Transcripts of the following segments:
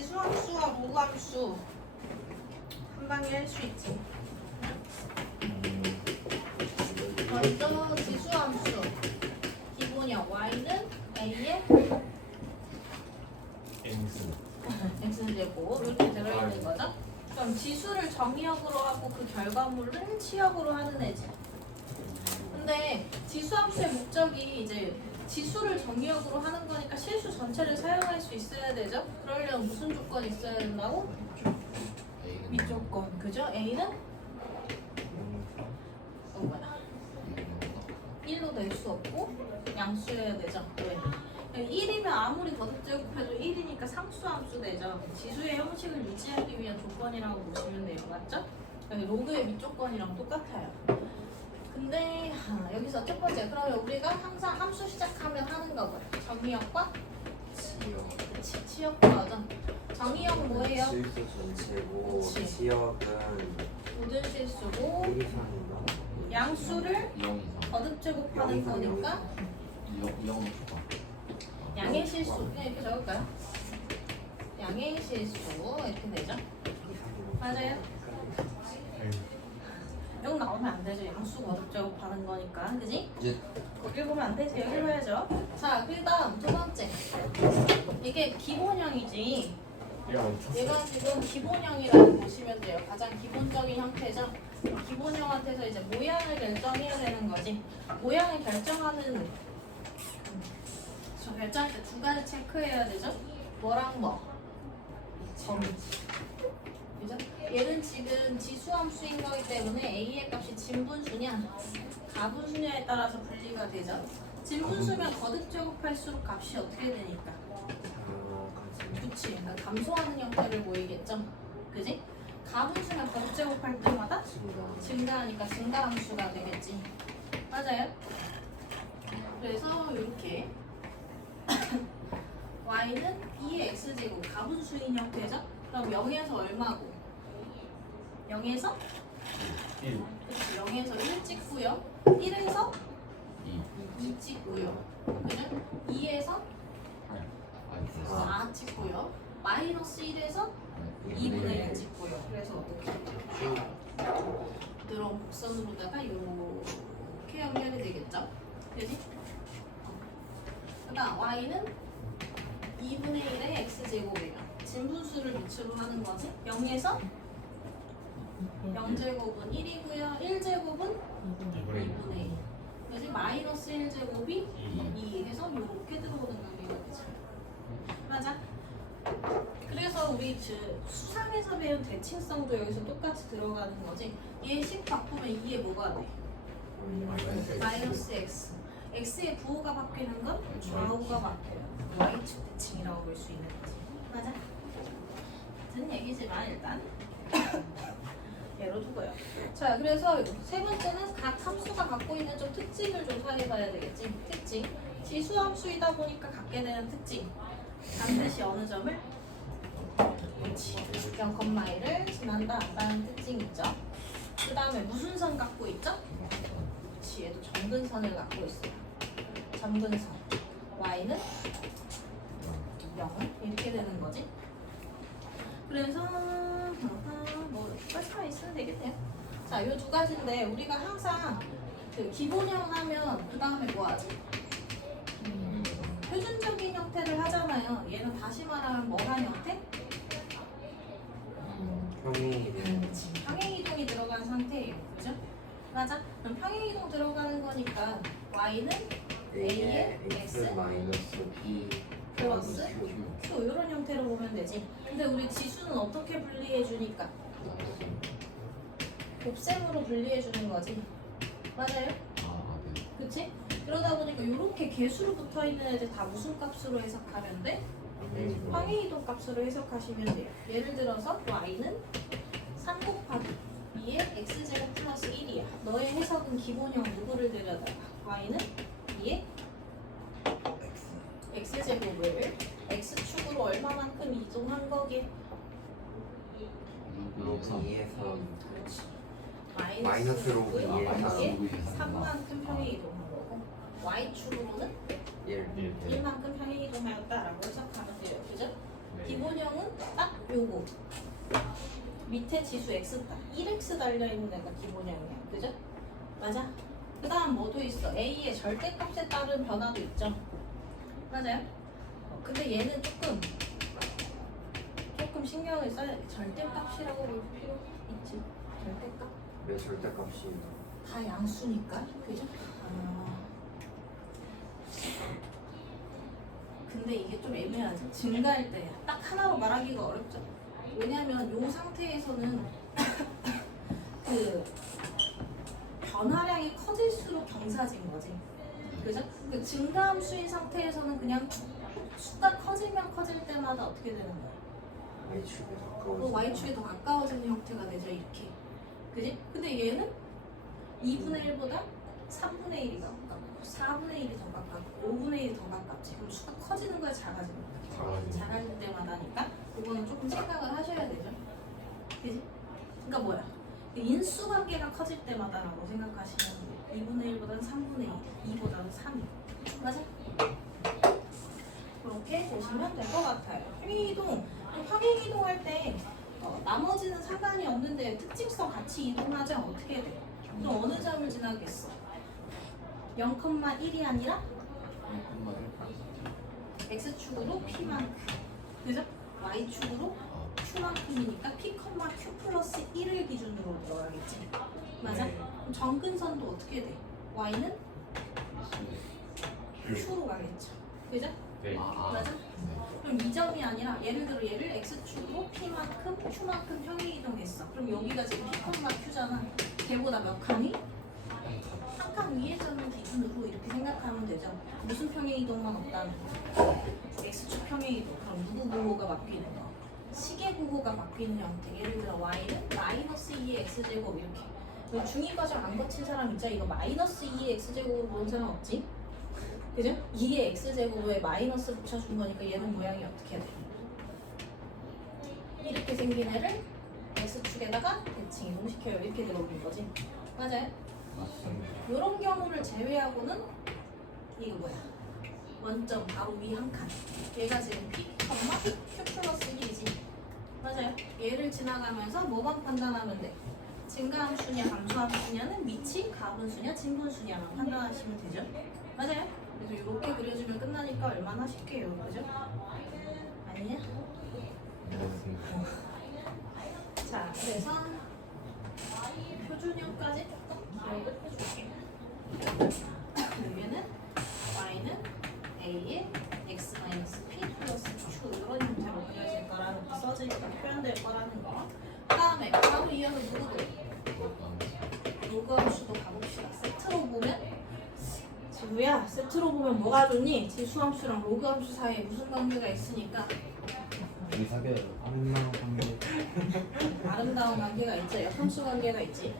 지수함수와 무함수 한 방에 할 수 있지. 먼저 지수함수 기본형 y는 a의 x는 제곱 이렇게 들어있는 거죠. 그럼 지수를 정의역으로 하고 그 결과물을 치역으로 하는 애지. 근데 지수함수의 목적이 이제 지수를 정의역으로 하는 거니까 실수 전체를 사용할 수 있어야 되죠. 그러려면 무슨 조건이 있어야 된다고? 미조건. 그죠? A는? 뭐야? 1로 낼 수 없고 양수여야 되죠. 왜? 1이면 아무리 거듭제곱해도 1이니까 상수함수 되죠. 지수의 형식을 유지하기 위한 조건이라고 보시면 돼요. 맞죠? 로그의 밑조건이랑 똑같아요. 근데 여기서 첫 번째, 그러면 우리가 항상 함수 시작하면 하는 거 뭐야? 정의역과 치역과 하죠. 정의역 뭐예요? 실수 전체고 그치. 치역은 모든 실수고 1 이상인가? 양수를 0 이상. 거듭제곱하는 영 이상, 거니까 0 초과. 양의 실수 그냥 이렇게 적을까요? 양의 실수 이렇게 되죠? 맞아요? 0 나오면 안 되죠. 양수 거듭제곱하는 거니까, 그지? 이제 거길 보면 안 되지. 여기 봐야죠. 자, 그다음 두 번째. 이게 기본형이지. 얘가 지금 기본형이라고 보시면 돼요. 가장 기본적인 형태죠. 기본형한테서 이제 모양을 결정해야 되는 거지. 모양을 결정하는 저 결정할 때 두 가지 체크해야 되죠. 뭐랑 뭐? 범위. 그죠? 얘는 지금 지수함수인 거기 때문에 a의 값이 진분수냐 가분수냐에 따라서 분리가 되죠. 진분수면 거듭제곱할수록 값이 어떻게 되니까? 그치? 그러니까 감소하는 형태를 보이겠죠? 그지? 가분수면 거듭제곱할 때마다 증가하니까 증가함수가 되겠지. 맞아요? 그래서 이렇게 y는 2의 x제곱 가분수인 형태죠? 그럼 0에서 얼마고? 0에서? 1, 그치, 0에서 1 찍고요. 1에서 2, 2 찍고요. 그죠? 2에서 8. 4 찍고요. 마이너스 1에서 2분의 1 찍고요. 그래서 어떻게? 늘어 곡선으로다가 이렇게 연결이 되겠죠? 그지? 그다음 y는 2분의 1의 x제곱이에요. 진분수를 밑으로 하는 거지. 0에서 0제곱은 1이고요. 1제곱은 2분의 1. 그래서 마이너스 1제곱이 2 해서 이렇게 들어오는 관계가 되죠. 맞아? 그래서 우리 수상에서 배운 대칭성도 여기서 똑같이 들어가는 거지. 얘 식 바꾸면 2에 뭐가 돼? 마이너스 x. x의 부호가 바뀌는 건 좌우가 바뀌어요. y축 대칭이라고 볼 수 있는 거지. 맞아? 같은 얘기지만 일단 얘로 두고요. 자, 그래서 세 번째는 각 함수가 갖고 있는 좀 특징을 조사해봐야 되겠지. 특징. 지수함수이다 보니까 갖게 되는 특징. 반드시 어느 점을? 그렇지. 0,1을 지난다라는 특징이 있죠. 그 다음에 무슨 선 갖고 있죠? 그렇지. 얘도 점근선을 갖고 있어요. 점근선. y는 0 이렇게 되는 거지. 그래서 뭐 여기까지만 있으면 되겠네요. 자, 요 두 가지인데 우리가 항상 그 기본형 하면 그 다음에 뭐 하지? 표준적인 형태를 하잖아요. 얘는 다시 말하면 뭐한 형태? 평행이동. 평행이동이 들어간 상태예요. 그죠? 맞아? 그럼 평행이동 들어가는 거니까 y는 a의 x 마이너스 b 플러스 q 이런 형태로 보면 되지. 근데 우리 지수는 어떻게 분리해 주니까? 곱셈으로 분리해 주는 거지. 맞아요? 그치? 그러다 보니까 이렇게 개수로 붙어 있는 애들 다 무슨 값으로 해석하면 돼? 평행이동 값으로 해석하시면 돼요. 예를 들어서 y는 3 곱하기 2의 x제곱 플러스 1이야. 너의 해석은 기본형 누구를 데려다가 y는 2의 x제곱을 x축으로 얼마만큼 이동한 거게? 로그 2에서 그렇지. 마이너스 로그 2에 2에서 3만큼 평행이동한 거고 y축으로는 1 1만큼 평행이동하였다라고 해석하면 돼요. 그죠? 기본형은 요거 밑에 지수 x 1x 달려있는 애가 기본형이야. 그죠? 맞아? 그 다음 뭐도 있어? a의 절대값에 따른 변화도 있죠. 맞아요? 근데 얘는 조금 신경을 써야 돼. 절대값이라고 볼 필요 있지. 절대값? 왜 절대값이 다 양수니까. 그죠? 근데 이게 좀 애매하지. 증가할 때 딱 하나로 말하기가 어렵죠. 왜냐면 요 상태에서는 그 변화량이 커질수록 경사진 거지. 그죠? 그 증가함수인 상태에서는 그냥 수가 커지면 커질 때마다 어떻게 되는 거야? y축에 또 가까워서 y축에 더 가까워지는 형태가 되죠. 이렇게. 그지? 근데 얘는 2분의 1보다 3분의 1이 가깝고 4분의 1이 더 가깝고 5분의 1이 더 가깝지. 그럼 수가 커지는 거야? 작아지는 거야? 작아질 때마다니까 이거는 조금 생각을 하셔야 되죠. 그지? 그러니까 뭐야? 인수 관계가 커질 때마다라고 생각하시면 돼요. 2분의 1보다는 3분의 1, 2보다는 3. 맞아? 그렇게 보시면 될 것 같아요. 평행이동, 평행이동할 때 나머지는 상관이 없는데 특징성 같이 이동하자 어떻게 돼? 그럼 어느 점을 지나겠어? 0,1이 아니라 x축으로 p만큼, 그죠? y축으로 q만큼이니까 p, q 플러스 1을 기준으로 들어가겠지. 맞아? 그럼 정근선도 어떻게 돼? y는 q로 가겠죠. 그죠? 네. 맞아? 그럼 이 점이 아니라 예를 들어 얘를 x축으로 p만큼 q만큼 평행이동했어. 그럼 여기가 지금 p, q잖아. 걔보다 몇 칸이? 한 칸 위에 점을 기준으로 이렇게 생각하면 되죠. 무슨 평행이동만 없다는 거? x축 평행이동. 그럼 누구 부호가 바뀌는 거? 시계 부호가 바뀌는 형태. 예를 들어 y는 마이너스 2의 x제곱 이렇게. 중2 과정 안 거친 사람 있죠? 이거 마이너스 2의 x제곱으로 본 사람 없지? 그죠? 2의 x제곱에 마이너스 붙여준 거니까 얘는 모양이 어떻게 돼? 이렇게 생긴 애를 x축에다가 대칭 이동시켜요. 이렇게 들어오는 거지. 맞아요? 맞습니다. 이런 경우를 제외하고는 이거 뭐야? 원점 바로 위 한 칸. 얘가 지금 p, q 플러스 1이지. 맞아요? 얘를 지나가면서 뭐만 판단하면 돼? 증가함수냐 감소함수냐는 미치, 가분수냐 진분수냐만 판단하시면 되죠. 맞아요? 그래서 이렇게 그려주면 끝나니까 얼마나 쉽게요. 그죠? 아니냐? 자, 그래서 표준형까지 조금 기억을 해줄게요. 여기는 y는 a의 x-p 플러스 q 이런 형태로 그려질 거라는 거, 써질 거, 표현될 거라는 거. 그 다음에 바로 이어서 누구도 로그 함수도 가봅시다. 세트로 보면 지우야, 세트로 보면 뭐가 좋니? 지수함수랑 로그 함수 사이에 무슨 관계가 있으니까 우리 사귀어요. 아름다운 관계 아름다운 관계가 있죠. 역함수 관계가 있지.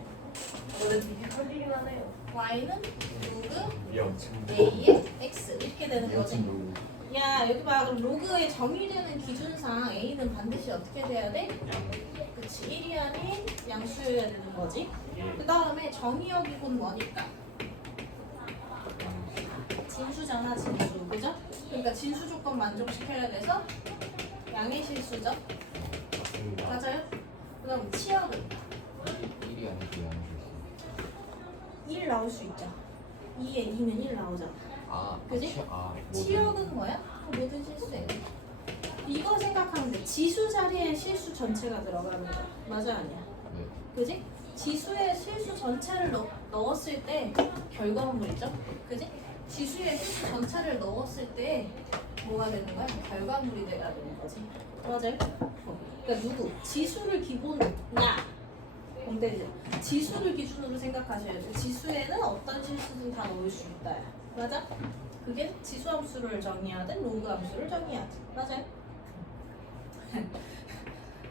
헷갈리긴 하네요. y는 로그 여친 a의 x 이렇게 되는 거지. 여친 로고. 야, 여기 봐. 그럼 로그에 정의되는 기준상 a는 반드시 어떻게 돼야 돼? 그치, 1이 아닌 양수여야 되는 거지. 그 다음에 정의역이군 뭐니까? 진수잖아, 진수. 그죠? 그러니까 진수 조건 만족시켜야 돼서 양의 실수죠. 맞습니다. 맞아요? 그 다음 치역은 1이 아니고 양수 1 나올 수 있죠. 2에 2면 1 나오잖아. 그지? 치역은 뭐야? 모든 실수예요. 이거 생각하면 돼. 지수 자리에 실수 전체가 들어가는 거야. 맞아, 아니야? 네. 그지? 지수에 실수 전체를 넣었을 때 결과물이죠. 그지? 지수에 실수 전체를 넣었을 때 뭐가 되는 거야? 결과물이 돼야 되는 거지. 맞아요? 그러니까 누구? 지수를 기본냐? 공대지. 지수를 기준으로 생각하셔야죠. 지수에는 어떤 실수든 다 넣을 수 있다. 맞아? 그게 지수 함수를 정의하든 로그 함수를 정의하든. 맞아요?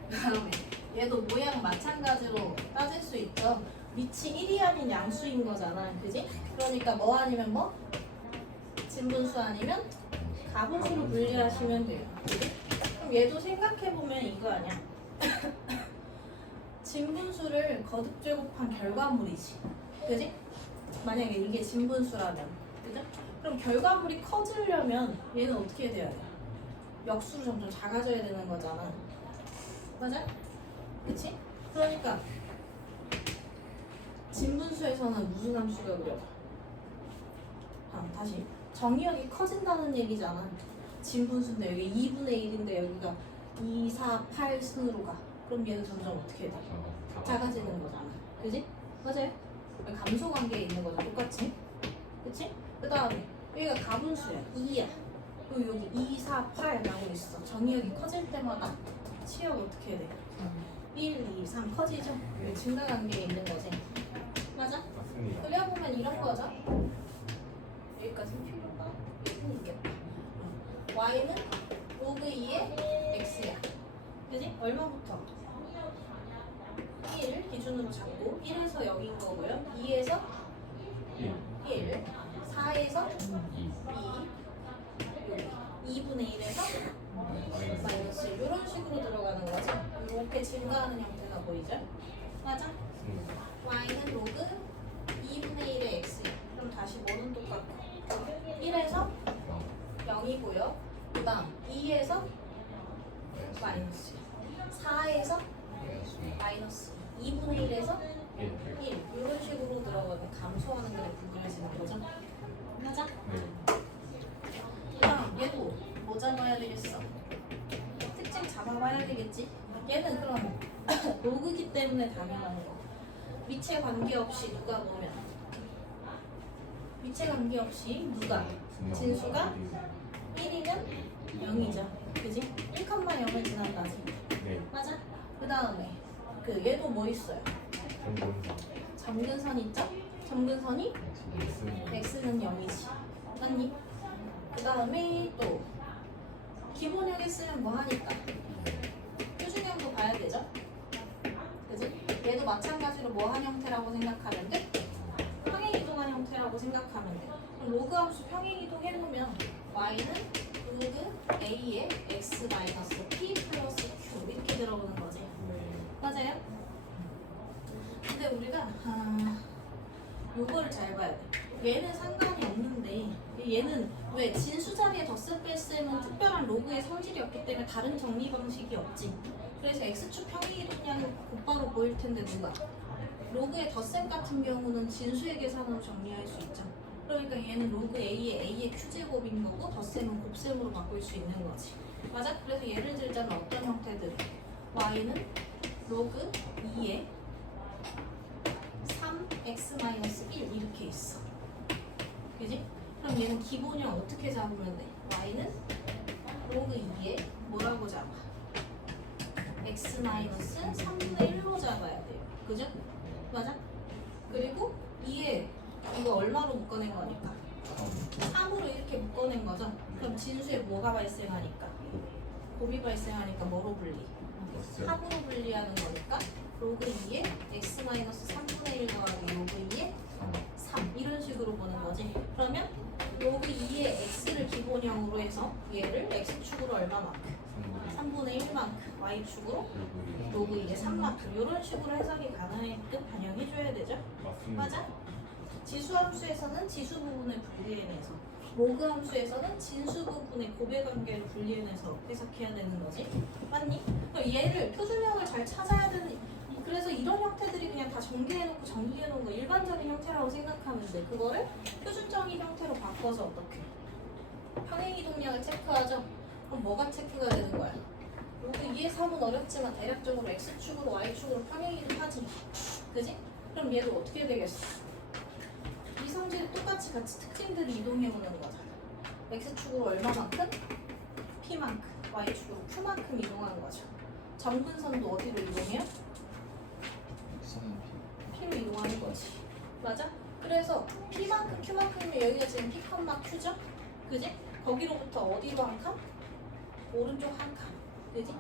그다음에 얘도 모양 마찬가지로 따질 수 있죠. 밑이 1이 아닌 양수인 거잖아. 그지? 그러니까 뭐 아니면 뭐? 진분수 아니면 가분수로 분리하시면 돼요. 그지? 그럼 얘도 생각해보면 이거 아니야? 진분수를 거듭 제곱한 결과물이지. 그지? 만약에 이게 진분수라면. 그죠? 그럼 결과물이 커지려면 얘는 어떻게 돼야 돼? 역수로 점점 작아져야 되는 거잖아. 맞아? 그치? 그러니까 진분수에서는 무슨 함수가 그려져? 다시 정의역이 커진다는 얘기잖아. 진분수인데 여기 2분의 1인데 여기가 2, 4, 8 순으로 가. 그럼 얘는 점점 어떻게 돼? 작아지는 거잖아. 그지? 맞아요? 감소 관계에 있는 거죠. 똑같이. 그치? 그 다음에 여기가 가분수야. 2야. 그리고 여기 2, 4, 8 나오고 있어. 정의역이 커질 때마다 치역 어떻게 돼? 1, 2, 3 커지죠? 증가 관계에 있는 거지. 맞아? 맞습니다. 그려보면 이런 거죠. 여기까지는 필요가 있겠다. y는 로그 2의 x야. 그지? 얼마부터? 1 기준으로 잡고 1에서 0인 거고요. 2에서 1, 4에서 2, 2분의 1에서 마이너스 1 이런 식으로 들어가는 거지. 이렇게 증가하는 형태가 보이죠? 맞아? y는 로그 2분의 1의 x. 그럼 다시 뭐는 똑같고 1에서 0이고요. 그 다음 2에서 마이너스 4에서 마이너스 2분의 1에서 1 이런 식으로 들어가는 감소하는 그래프 그려지는 거죠. 맞아? 그 다음 얘도 뭐 잡아야 되겠어? 특징 잡아봐야 되겠지? 얘는 그럼 로그기 때문에 당연한 거. 위치 관계없이 누가 보면 위치 관계없이 누가 진수가 1이면 0이죠. 그지? 1,0을 지난다지. 네. 맞아? 그 다음에 그 얘도 뭐 있어요? 정분사. 점근선 있죠? 점근선이 x는 0이지. 맞니? 그 다음에 또 기본역에 쓰면 뭐 하니까? 표준형도 봐야 되죠? 그지? 얘도 마찬가지로 뭐한 형태라고 생각하면 돼? 평행이동한 형태라고 생각하면 돼. 그럼 로그 함수 평행이동 해놓으면 y는 로그 a의 x 마이너스 p 플러스 q 이렇게 들어오는 거지. 맞아요? 근데 우리가 요거를 잘 봐야 돼. 얘는 상관이 없는데 얘는 왜 진수 자리에 덧셈 뺄셈은 특별한 로그의 성질이 없기 때문에 다른 정리 방식이 없지. 그래서 x축 평행이동량이 곧바로 보일 텐데 누가? 로그의 덧셈 같은 경우는 진수의 계산으로 정리할 수 있죠. 그러니까 얘는 로그 a의 q제곱인 거고 덧셈은 곱셈으로 바꿀 수 있는 거지. 맞아? 그래서 예를 들자면 어떤 형태들? y는 로그 2의 3x-1 이렇게 있어. 그지? 그럼 얘는 기본형 어떻게 잡으면 돼? y는 로그 2의 뭐라고 잡아? x-3분의 1로 잡아야 돼요. 그죠? 맞아? 그리고 2에 이거 얼마로 묶어낸 거니까? 3으로 이렇게 묶어낸 거죠? 그럼 진수에 뭐가 발생하니까? 곱이 발생하니까 뭐로 분리? 3으로 분리하는 거니까 로그 2에 x-3분의 1 더하기 로그 2에 3 이런 식으로 보는 거지. 그러면 로그 2의 x를 기본형으로 해서 얘를 x축으로 얼마만큼? 3분의 1만큼 y축으로 로그 2의 3만큼 이런 식으로 해석이 가능하게끔 반영해줘야 되죠. 맞습니다. 맞아? 지수 함수에서는 지수 부분을 분리해내서 로그 함수에서는 진수 부분의 고배 관계를 분리해내서 해석해야 되는 거지. 맞니? 그럼 얘를 표준형을 잘 찾아야 되는 그래서 이런 형태들이 그냥 다 전개해놓고 정리해놓은 거 일반적인 형태라고 생각하면 돼. 그거를 표준정의 형태로 바꿔서 어떻게? 평행이동량을 체크하죠. 그럼 뭐가 체크가 되는 거야? 로그 2의 3은 어렵지만 대략적으로 x축으로 y축으로 평행이동하지. 그지? 그럼 얘도 어떻게 되겠어? 이 성질이 똑같이 같이 특징들이 이동해오는 거잖아. x축으로 얼마만큼? p만큼, y축으로 q만큼 이동하는 거죠. 정분선도 어디로 이동해요? p로 이동하는 거지. 맞아? 그래서 p만큼 q만큼이면 여기가 지금 p, q죠? 그지? 거기로부터 어디로 한 칸? 오른쪽 한 칸. 그지?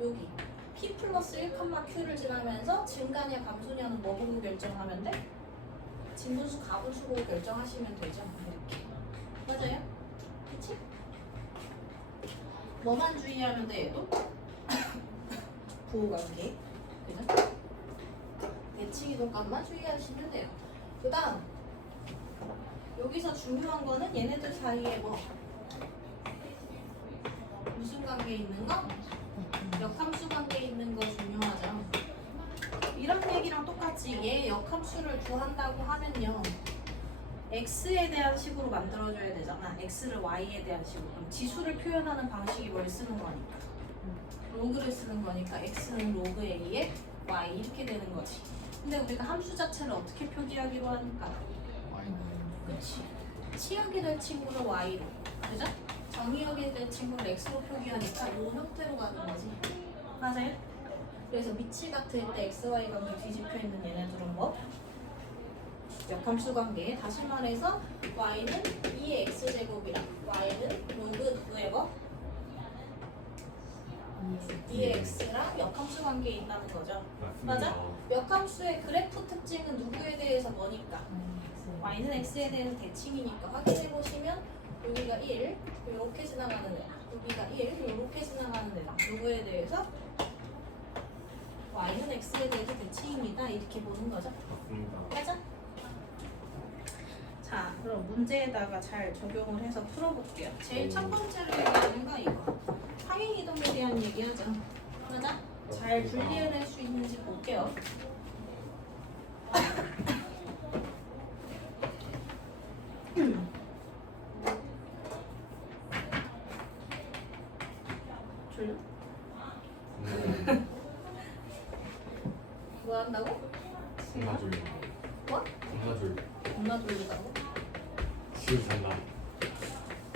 여기 p 플러스 1, q를 지나면서 증가냐 감소냐는 뭐 보고 결정하면 돼? 진분수, 가분수 보고 결정하시면 되죠. 이렇게. 맞아요? 그치? 뭐만 주의하면 돼, 얘도? 부호관계. 그죠? 예측 이동값만 주의하시면 돼요. 그 다음 여기서 중요한 거는 얘네들 사이에 뭐 무슨 관계 있는 거? 역함수 관계에 있는 거 중요하죠. 이런 얘기랑 똑같이 얘 역함수를 구한다고 하면요. x에 대한 식으로 만들어줘야 되잖아. x를 y에 대한 식으로. 그럼 지수를 표현하는 방식이 뭘 쓰는 거니까. 로그를 쓰는 거니까 x는 로그 a에 y 이렇게 되는 거지. 근데 우리가 함수 자체를 어떻게 표기하기로 하니까. 그치. 치역이 될 친구를 y로. 그죠? 정의역이 될 친구를 x로 표기하니까 이 형태로 가는 거지. 맞아요? 그래서 밑이 같을 때 xy 관계 뒤집혀 있는 얘네들은 뭐? 역함수 관계. 다시 말해서 y는 2의 x제곱이랑 y는 로그 누구의 뭐? 2의 x랑 역함수 관계에 있다는 거죠. 맞아? 역함수의 그래프 특징은 누구에 대해서 뭐니까? y는 x에 대해서 대칭이니까 확인해 보시면 여기가 1, 이렇게 지나가는 애랑 여기가 1, 이렇게 지나가는 애랑 누구에 대해서? y는 x에 대해서 대칭입니다. 이렇게 보는 거죠. 맞습니다. 맞아? 자, 그럼 문제에다가 잘 적용을 해서 풀어볼게요. 제일 첫 번째로 얘기하는 거 이거. 평행이동에 대한 얘기하죠. 맞아? 잘 분리해낼 수 있는지 볼게요. 졸려? 뭐 한다고? 존나 졸려. 뭐? 존나 졸려. 겁나 졸리다고? 술 잔다.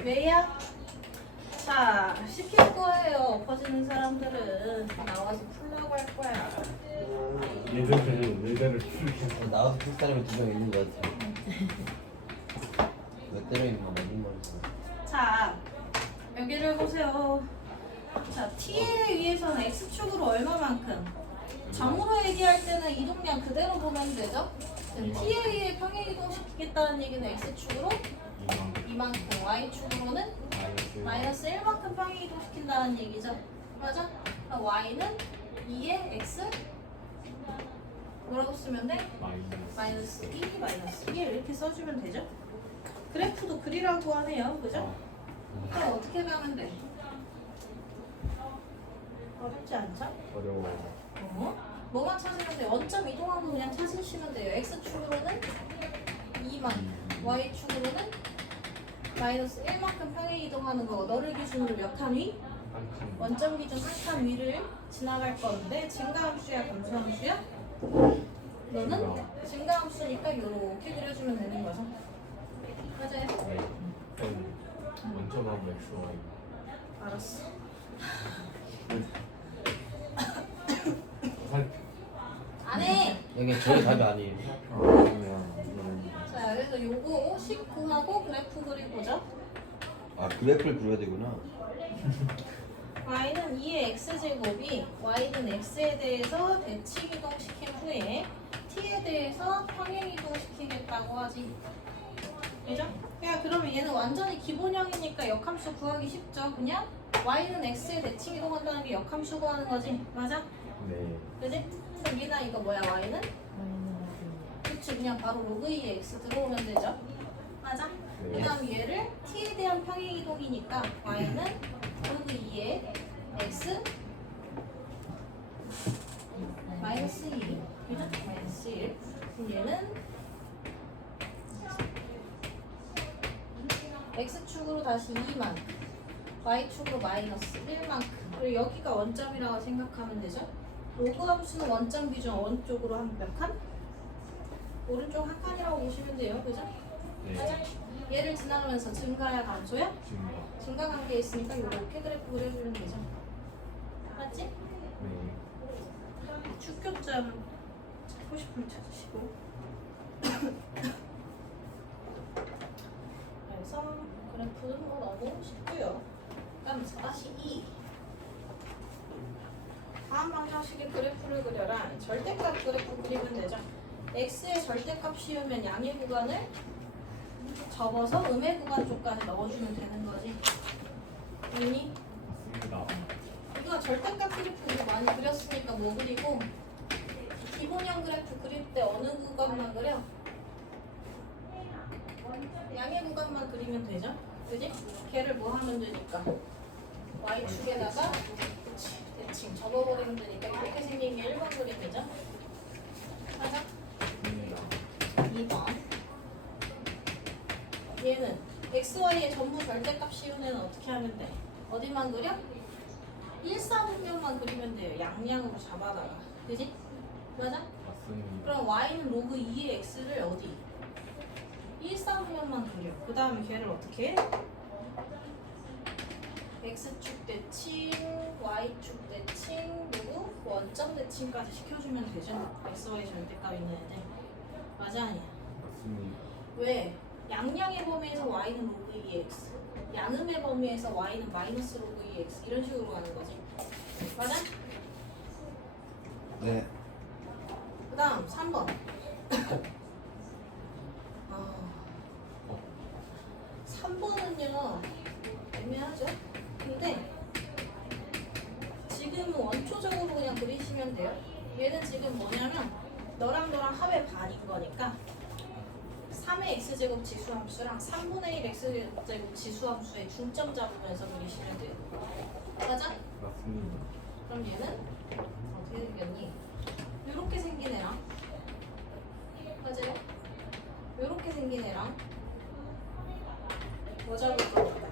왜야? 자, 시킬 거예요. 엎어지는 사람들은 나와서 풀라고 할 거야. 예전에는 풀게. 나와서 풀 사람이 2명 있는 것 같아. 몇 대로 있는 거 맞는 거였어. 자, 여기를 보세요. 자, t에 의해서는 x축으로 얼마만큼? 점으로 얘기할 때는 이동량 그대로 보면 되죠? t에 의해 평행이동 시키겠다는 얘기는 x축으로 이만큼, y축으로는 마이너스 1만큼 평행이동 시킨다는 얘기죠. 맞아? 그럼 y는 2의 x 뭐라고 쓰면 돼? 마이너스 2, 마이너스 1 이렇게 써주면 되죠? 그래프도 그리라고 하네요. 그죠? 그럼 어떻게 가면 돼? 어렵지 않죠? 어려워. 뭐만 찾으면 돼? 원점 이동하고 그냥 찾으시면 돼요. x축으로는 2만, y축으로는 마이너스 1만큼 평행 이동하는 거. 너를 기준으로 몇 칸 위? 원점 기준 한 칸 위를 지나갈 건데 증가함수야 감소함수야? 너는 증가함수니까 이렇게 그려주면 되는 거죠. 맞아요? 원점하고 XY. 알았어. 안 해! 여기 저희 답이 아니에요. 자, 그래서 요거 19하고 그래프 그리고죠. 아 그래프를 그려야 되구나. y는 2의 x제곱이 y는 x에 대해서 대칭 이동시킨 후에 t에 대해서 평행 이동시키겠다고 하지. 그죠? 야, 그러면 얘는 완전히 기본형이니까 역함수 구하기 쉽죠. 그냥 y는 x에 대칭 이동한다는 게 역함수 구하는 거지. 맞아? 네. 그지? 그럼 얘나 이거 뭐야 y는? 그치, 그냥 바로 로그 2의 x 들어오면 되죠. 맞아? 네. 그 다음 얘를 t에 대한 평행 이동이니까 y는 로그 2의 x 마이너스 2 그죠? 마이너스 1 그럼 얘는 x축으로 다시 2만 y축으로 마이너스 1만큼 그리고 여기가 원점이라고 생각하면 되죠? 로그 함수는 원점 기준 오른쪽으로 한 몇 칸? 오른쪽 한 칸이라고 보시면 돼요. 그죠? 맞아? 네. 얘를 지나가면서 증가야 감소야? 증가. 증가 관계에 있으니까 이렇게 그래프 그려주면 되죠. 맞지? 네. 축교점 찾고 싶으면 찾으시고. 그래서 그래프는 뭐 너무 쉽고요. 그다음 4-2 다음 방정식의 그래프를 그려라. 절대값 그래프 그리면 되죠. x의 절대값 씌우면 양의 구간을 접어서 음의 구간 쪽까지 넣어주면 되는 거지. 아니? 맞습니다. 이거 절대값 그래프 우리 많이 그렸으니까 뭐 그리고 기본형 그래프 그릴 때 어느 구간만 그려? 양의 구간만 그리면 되죠? 그지? 걔를 뭐 하면 되니까 y축에다가 접어버리면 되니까 이렇게 생긴 게 1번 그림이죠? 맞아? 맞습니다. 2번 얘는 xy의 전부 절대값 씌운 애는 어떻게 하면 돼? 어디만 그려? 1, 4분면만 그리면 돼요. 양양으로 잡아다가 그지? 맞아? 맞습니다. 그럼 y는 로그 2의 x를 어디? 1, 4분면만 그려. 그 다음에 걔를 어떻게 해? x축 대칭, y축 대칭, 그리고 원점 대칭까지 시켜주면 되죠. xy 절대값 있는 애들. 맞아 아니야? 맞습니다. 왜? 양양의 범위에서 y는 로그 2x, 양음의 범위에서 y는 마이너스 로그 2x 이런 식으로 가는 거지. 맞아? 네. 그 다음 3번. 아, 3번은요 애매하죠? 근데 지금은 원초적으로 그냥 그리시면 돼요. 얘는 지금 뭐냐면 너랑 너랑 합의 반인 거니까 3의 x제곱 지수함수랑 3분의 1 x제곱 지수함수의 중점 잡으면서 그리시면 돼요. 맞아? 맞습니다. 그럼 얘는 어떻게 생겼니? 이렇게 생긴 애랑 맞아요? 이렇게 생긴 애랑 뭐 잡을 겁니다.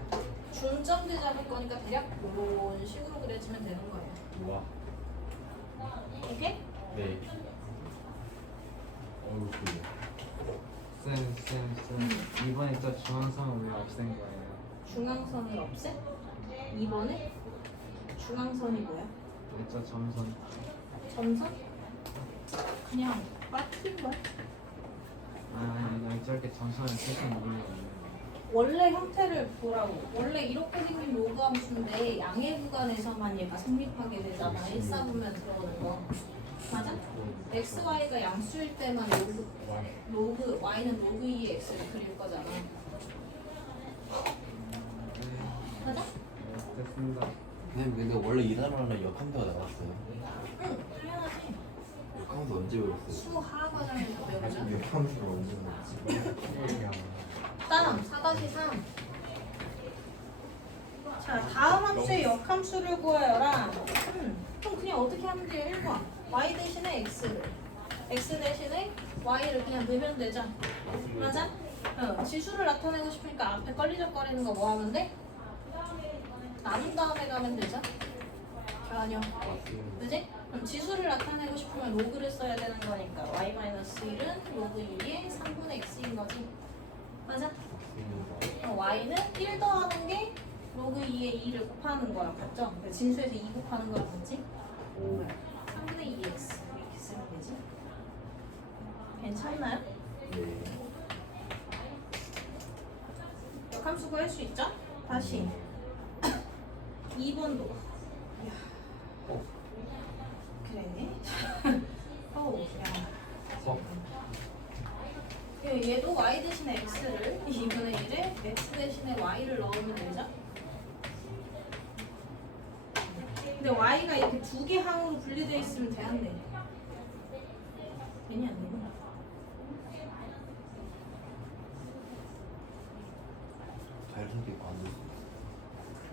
중점대 잡을 거니까 대략 이런 식으로 그려지면 되는 거예요. 우와. 오케이? 네. 어우 그래. 쌤 이번에 또 중앙선을 왜 없앤 거예요? 중앙선을 없애? 2번에? 중앙선이 뭐야? 저 점선 점선? 그냥 빠뜨린 거야. 아니 저렇게 점선을 계속 이유가 없네. 원래 형태를 보라고. 원래 이렇게 생긴 로그 함수인데 양의 구간에서만 얘가 성립하게 되잖아. 1, 4분면 들어오는 거. 맞아? x, y가 양수일 때만 로그 y는 로그 2의 x를 그릴 거잖아. 맞아? 됐습니다. 선생님 근데 원래 이 단어는 역함수가 나왔어요. 응, 당연하지. 역함수 언제 배웠어요? 수하 과정에서 배우죠. 역함수가 언제 배웠어요? 다음 4-3. 자, 다음 함수의 역함수를 구하여라. 그럼 그냥 어떻게 하면 돼요? 1번 y 대신에 x 대신에 y를 그냥 넣으면 되죠. 맞아? 지수를 나타내고 싶으니까 앞에 걸리적거리는 거 뭐 하면 돼? 나눈 다음에 가면 되죠. 전혀. 그지? 그럼 지수를 나타내고 싶으면 로그를 써야 되는 거니까 y-1은 로그 2의 3분의 x인 거지. 맞아? y는 1 더하는 게 로그 2의 2를 곱하는 거랑 같죠? 그러니까 진수에서 2 곱하는 거랑 같지? 3분의 2x 이렇게 쓰면 되지? 괜찮나요? 네. 역함수 구할 수 있죠? 다시 2번도 그래 얘도 y 대신에 x를 2분의 1에 x 대신에 y를 넣으면 되죠? 근데 y가 이렇게 두 개 항으로 분리되어 있으면 되는데 되니 안 되니? 잘 생기고 안 됐어요.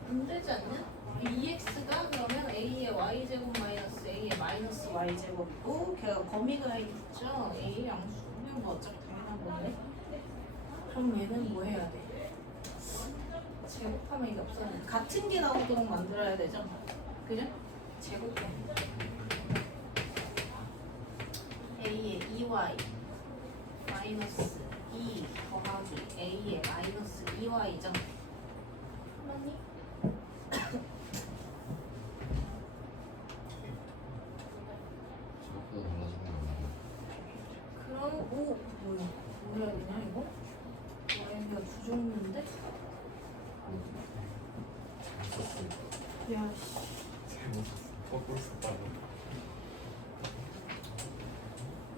안 되지 않냐? 2x가 그러면 a의 y제곱 마이너스 a의 마이너스 y제곱이고 걔가 범위가 있죠? a 양수 그냥 뭐 어차피 당연한 건데 그럼 얘는 뭐 해야 돼? 제곱하면 이게 없어요. 같은 게 나오도록 만들어야 되죠? 그죠? 제곱해 a의 2y 마이너스 2 더하기 a의 마이너스 2y죠? 맞니? 생각보다 달라지는 거 같아요. 그럼 뭐야 되냐 이거? y가 두 종류인데? 야씨 거꾸로 썼다고.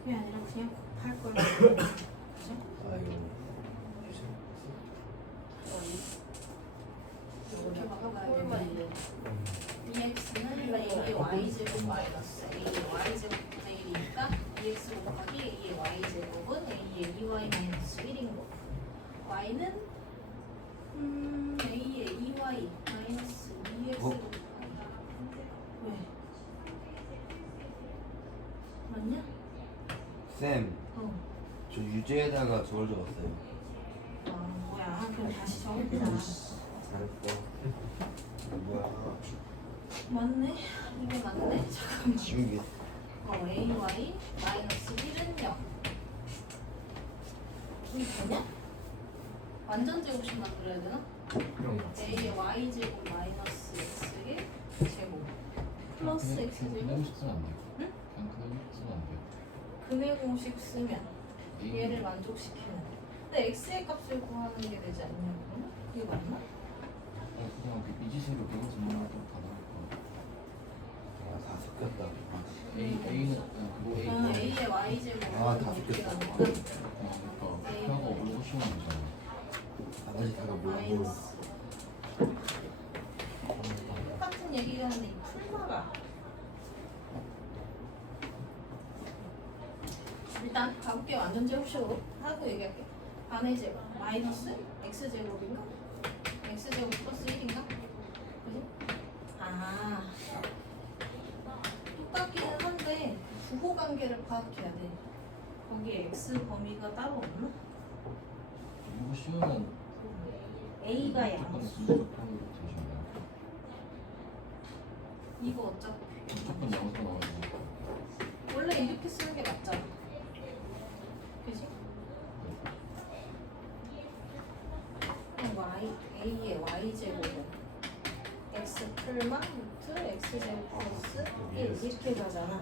그게 아니라 그냥 곱할 걸 그죠? 아 이거 이렇게 바꿔야 되는데 dx는 a의 y제곱 마이너스 a의 y제곱분의 1이니까 dx 곱하기 a의 y제곱은 a의 2y 마이너스 1인 거고 y는 a의 2y 마이너스 2x 곱하기 왜? 쌤, 어. 저 유제에다가 저걸 적었어요. 아 뭐야? 그럼 다시 적어보자. 잘했어. 뭐야? 맞네? 이게 맞네? 잠깐만. 지우개. AY 마이너스 1은 0. 이게 되냐? 완전 제곱식 만들어야 되나? 그런 거 같아. A의 Y 제곱 마이너스 X의 제곱 플러스 X 제곱 공식 쓰면 안 돼요. 응? 그냥 그냥 쓰면 안 돼요. 근의 공식 쓰면 A 얘를 만족시키는. 근데 X의 값을 구하는 게 되지 않냐고? 이게 맞나? 그냥 그 이지식으로 배우지 말고 다 나올 거. 다 섞였다. A는 그냥 그거 A 아, A의 Y 제곱 아, 다 섞였다. 그러니까 표가 오르고 쉬면 되잖아. 나머지 다가 뭐야? 마이너스 똑같은 얘기를 하는데 이 풀마가 일단 가볍게 완전 제곱식으로 하고 얘기할게. 반의 제곱 마이너스 x제곱인가? x제곱 플러스 1인가? 그지? 아 똑같기는 한데 부호관계를 파악해야 돼. 거기에 x 범위가 따로 없나? 오르고 쉬면 a가 무조건 양수 순서적 표현으로 되시면 이거 어차피 무조건 양수가 나와야 되니까. 원래 이렇게 쓰는 게 맞잖아. 그지? 그럼 A의 Y제곱은 X 풀만 루트 X제곱 플러스 1 이렇게 가잖아.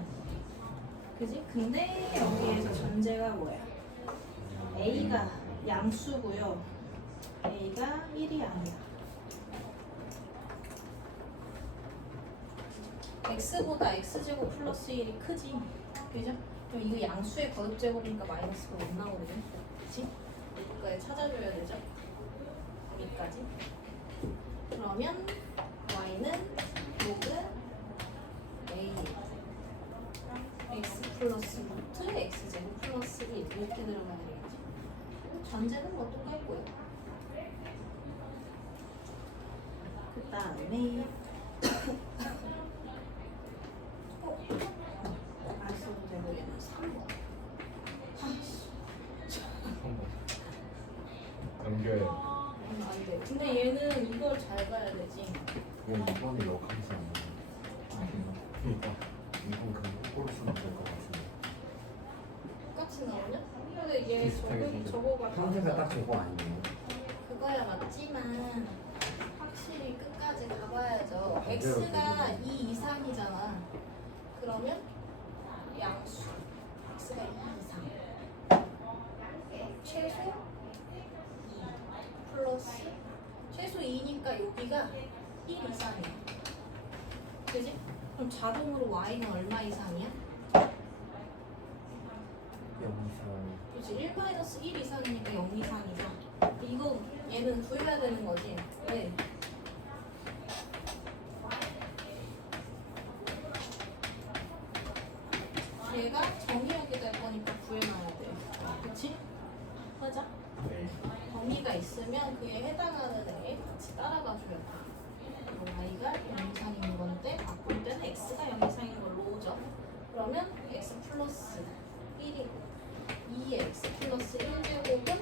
그지? 근데 여기에서 전제가 뭐야? A가 양수고요. A가 1이 아니야. X보다 X제곱 플러스 1이 크지. 그죠? 그럼 이거 양수의 거듭제곱이니까 마이너스가 못 나오거든. 그치? 여기까지 찾아줘야 되죠? 여기까지. 그러면 Y는 로그 A X 플러스 루트 X제곱 플러스 1 이렇게 들어가야 되겠지. 전제는 뭐 똑같고요. 그 다음에 안 써도 되고 얘는 3번. 남겨야 안 돼. 근데 얘는 이걸 잘 봐야 되지. 그건 이번에 역할이지 않나? 그러니까 이건 그 꼴수 나올 것 같은데. 똑같이 나오냐? 근데 얘 비슷하게 저거가 형태가 딱 다르잖아. 저거 아니에요? 그거야 맞지만 확실히 끝까지 가봐야죠. 반대로 x가 보면. 2 이상이잖아. 그러면 양수 x가 2 이상 최소 2 플러스 최소 2니까 여기가 1 이상이야. 그지? 그럼 자동으로 y는 얼마 이상이야? 0 이상. 그치 1-1 이상이니까 0 이상이죠. 이거 얘는 구해야 되는 거지. 왜? 얘가 정의역이 될 거니까 구해놔야 돼. 그치? 맞아? 범위가 있으면 그에 해당하는 애 같이 따라가 줘야 돼. y가 0 이상인 건데 바꿀 때는 x가 0 이상인 걸로 오죠. 그러면 x 플러스 1이고 2의 x 플러스 1제곱은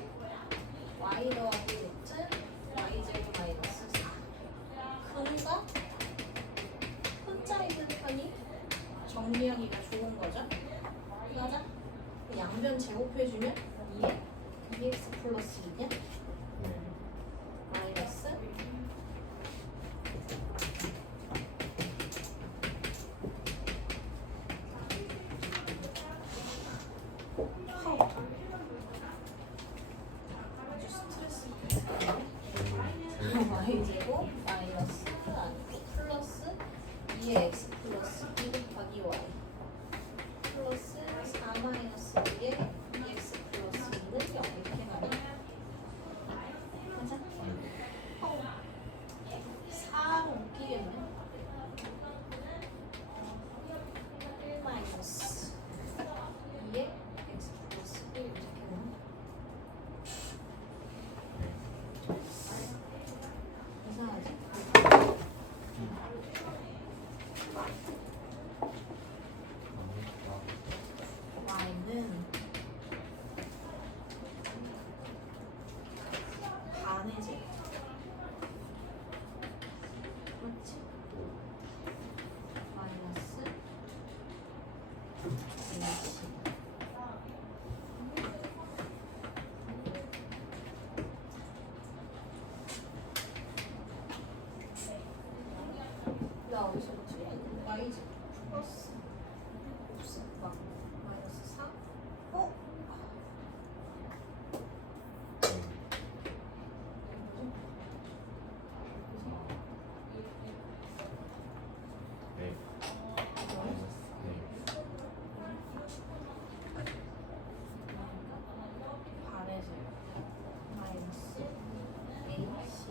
y 더하기 루트 y제곱 마이너스 4. 근과 혼자이든 편이 정리하기가 좋은 거죠. 맞아? 양변 제곱해주면 2에 2x 플러스 2냐? 네. 마이너스 아주 스트레스 y제곱 마이너스 아니고 플러스 2의 x 플러스 2 곱하기 y 플러스 4 마이너스 2의 2x 플러스 2는 0 이렇게 나와요. 맞아? 4로 웃기겠네. 1 마이너스 2의 x 플러스 1 이렇게 나와. 이상하지? 플러스 곱셈과 마이너스 4. 네. 반의 제곱 마이너스 AC.